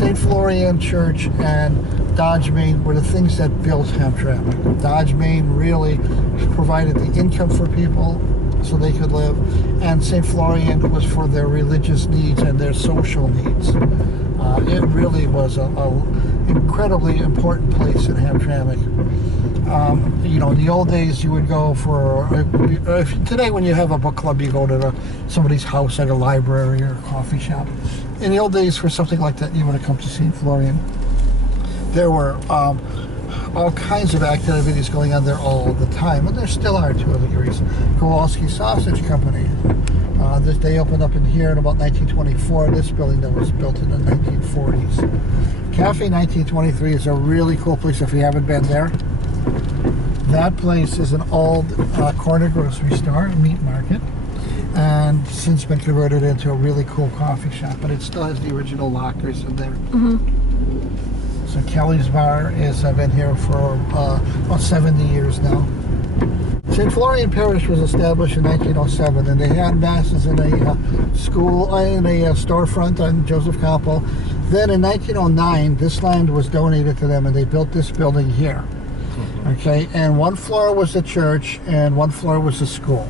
St. Florian Church and Dodge, Maine were the things that built Hamtramck. Dodge, Maine really provided the income for people so they could live, and St. Florian was for their religious needs and their social needs. It really was an incredibly important place in Hamtramck. In the old days, you would go for, today when you have a book club, you go to somebody's house, like a library or a coffee shop. In the old days, for something like that, you would have come to St. Florian. There were all kinds of activities going on there all the time, and there still are to a degree. Kowalski Sausage Company. They opened up in here in about 1924, this building that was built in the 1940s. Cafe 1923 is a really cool place if you haven't been there. That place is an old corner grocery store, meat market, and since been converted into a really cool coffee shop, but it still has the original lockers in there. Mm-hmm. So Kelly's Bar is, I've been here for about 70 years now. St. Florian Parish was established in 1907, and they had masses in a school, in a storefront on Joseph Campo. Then in 1909, this land was donated to them, and they built this building here. Okay, and one floor was the church, and one floor was the school.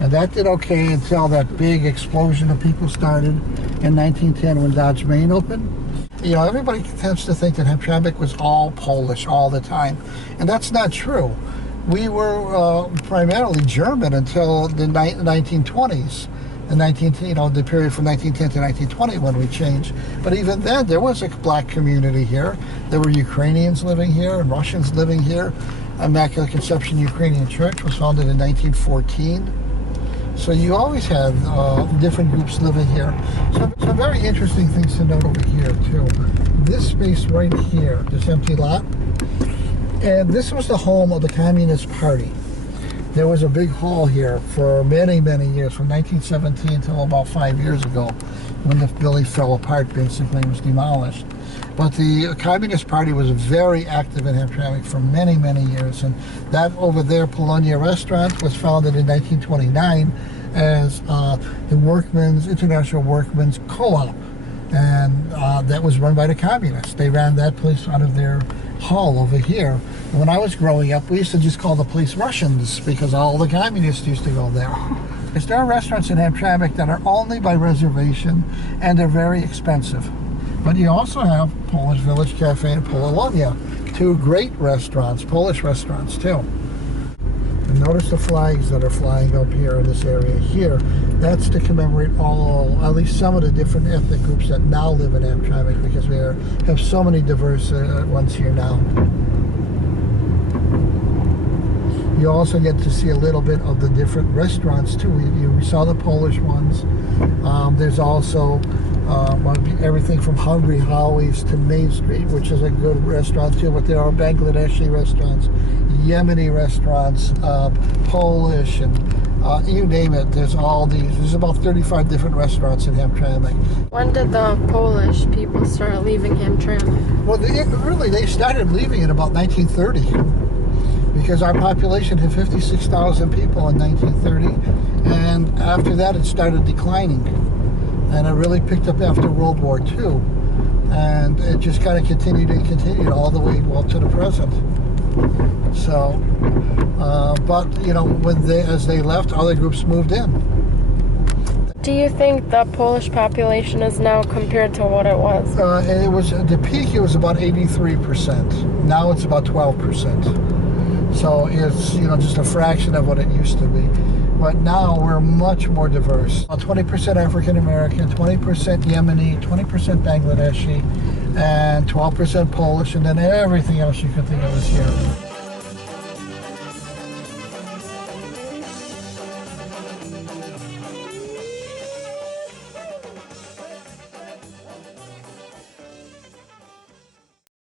And that did okay until that big explosion of people started in 1910 when Dodge, Maine opened. Everybody tends to think that Hamtramck was all Polish all the time, and that's not true. We were primarily German until the 1920s, the period from 1910 to 1920 when we changed. But even then, there was a black community here. There were Ukrainians living here and Russians living here. Immaculate Conception Ukrainian Church was founded in 1914. So you always had different groups living here. So some very interesting things to note over here too. This space right here, this empty lot, and this was the home of the Communist Party. There was a big hall here for many, many years, from 1917 until about 5 years ago, when the building fell apart, basically, was demolished. But the Communist Party was very active in Hamtramck for many, many years. And that over there, Polonia Restaurant, was founded in 1929 as the International Workmen's Co-op. And that was run by the communists. They ran that place out of their hall over here. And when I was growing up, we used to just call the place Russians because all the communists used to go there. Because there are restaurants in Hamtramck that are only by reservation, and they're very expensive. But you also have Polish Village Cafe and Polonia, two great restaurants, Polish restaurants too. And notice the flags that are flying up here in this area here. That's to commemorate at least some of the different ethnic groups that now live in Hamtramck, because we have so many diverse ones here now. You also get to see a little bit of the different restaurants too. We saw the Polish ones. There's also everything from Hungry Howie's to Main Street, which is a good restaurant too, but there are Bangladeshi restaurants, Yemeni restaurants, Polish, and you name it. There's about 35 different restaurants in Hamtramck. When did the Polish people start leaving Hamtramck? Well, they started leaving in about 1930. Because our population had 56,000 people in 1930, and after that it started declining. And it really picked up after World War II. And it just kind of continued all the way to the present. So, but as they left, other groups moved in. Do you think the Polish population is now compared to what it was? The peak, it was about 83%. Now it's about 12%. So it's just a fraction of what it used to be. But now we're much more diverse. 20% African American, 20% Yemeni, 20% Bangladeshi, and 12% Polish, and then everything else you can think of is here.